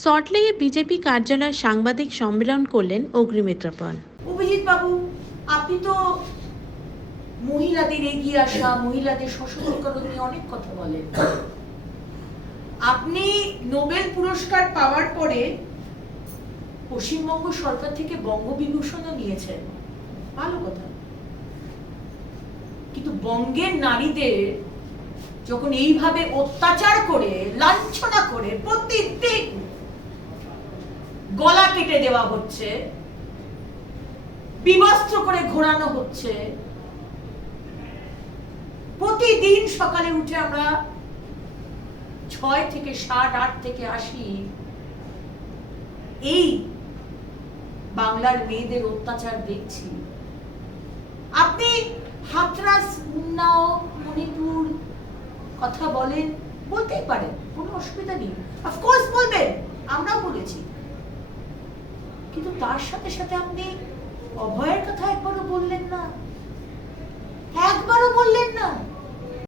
সল্টলেকে BJP কার্যালয়ে সাংবাদিক সম্মেলন করলেন অগ্নিমিত্রপাল। অভিজিৎ বাবু, আপনি তো মহিলাদের এগিয়ে আসা, মহিলাদের সশক্তিকরণ নিয়ে অনেক কথা বলেন। আপনি নোবেল পুরস্কার পাওয়ার পরে পশ্চিমবঙ্গ সরকার থেকে বঙ্গবিভূষণও নিয়েছেন, ভালো কথা। কিন্তু বঙ্গের নারীদের যখন এইভাবে অত্যাচার করে, লাঞ্ছনা করে প্রতিদিন গলা কেটে দেওয়া হচ্ছে, বিবস্ত্র করে ঘোরানো হচ্ছে, প্রতিদিন সকালে উঠে আমরা 6 থেকে 7, 8 থেকে 80 এই বাংলার মেয়েদের অত্যাচার দেখছি। আপনি হাতরাস, উন্নাও, মণিপুর কথা বলেন, বলতেই পারেন, কোনো অসুবিধা নেই, অফকোর্স বলবেন, আমরাও বলেছি। কিন্তু তার সাথে সাথে আপনি